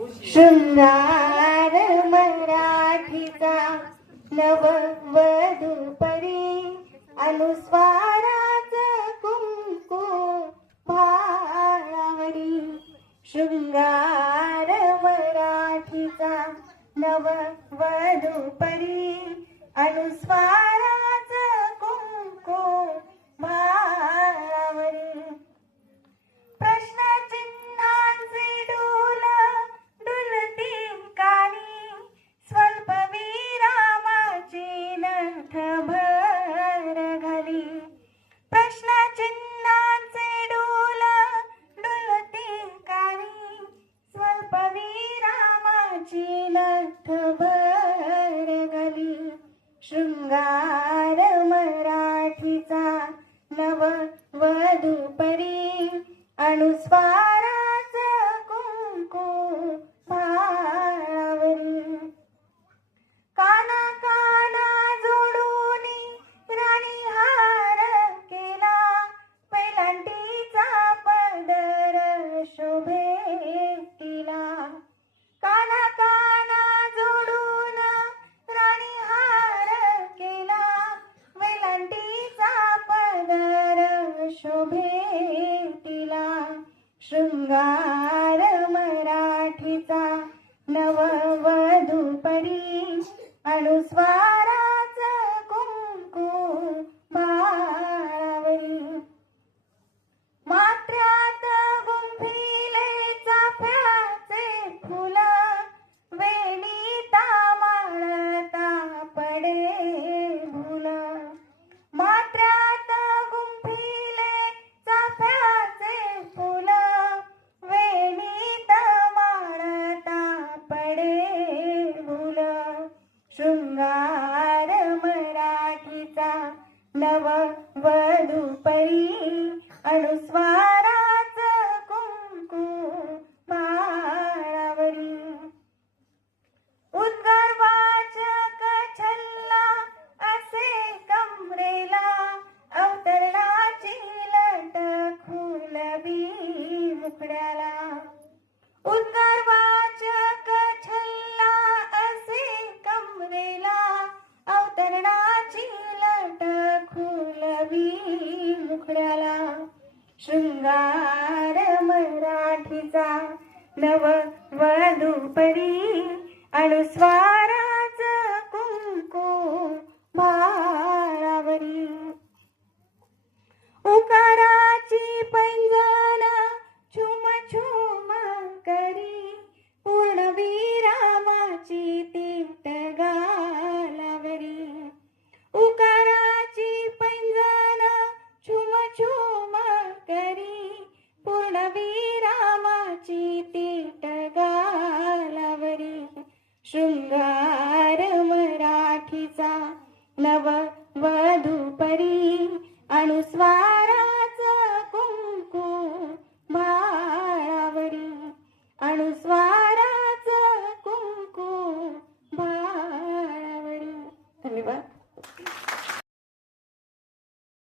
शृंगार मराठीचा नववधूपरी अनुस्वाराच कुंकू भाळावरी. शृंगार मराठीचा नववधूपरी अनुस्वाराच कुंकू भाळावरी. प्रश्नचिन्हांचे डोल डुलती कानी स्वल्प विरामाची नथभर घाली. प्रश्नचिन्हांचे डोल डुलती कानी स्वल्प विरामाची नथभर घाली. शृंगार मराठीचा नववधूपरी अनुस्वाराच कुंकू भाळावरी. काना काना जोडूनी राणी हार केला पैलंटीचा पदर शोभे तिला. काना काना जोडून राणी हार केला वेलांटीचा पदर शोभे तिला. शृंगार मराठीचा नववधूपरी अनुस्वाराच कुंकू भाळावरी. मात्र्यात गुंफिले चाफ्याचे फुल वेणीता माळता पडे भुल. मात्र्यात गुंफिले चाफ्याचे फुल वेणीत माळता पडे भुल. शृंगार मराठीचा नववधूपरी अनुस्वाराच कुंकू भाळावरी. उद्गार वाचक छल्ला असे कमरेला अवतरणाची लट खुलवी मुखड्याला. उद्गार वाचक छल्ला असे कमरेला अवतरणाची लट खुलवी मुखड्याला. शृंगार मराठीचा नववधूपरी अनुस्वाराच कुंकू भाळावरी. उकाराची पैंजण छुम छुम करी पूर्ण विरामाची तीट गालावरी. उकाराची पैंजण छुम छुम करी पूर्ण विरामाची तीट गालावरी. शृंगार मराठीचा नववधूपरी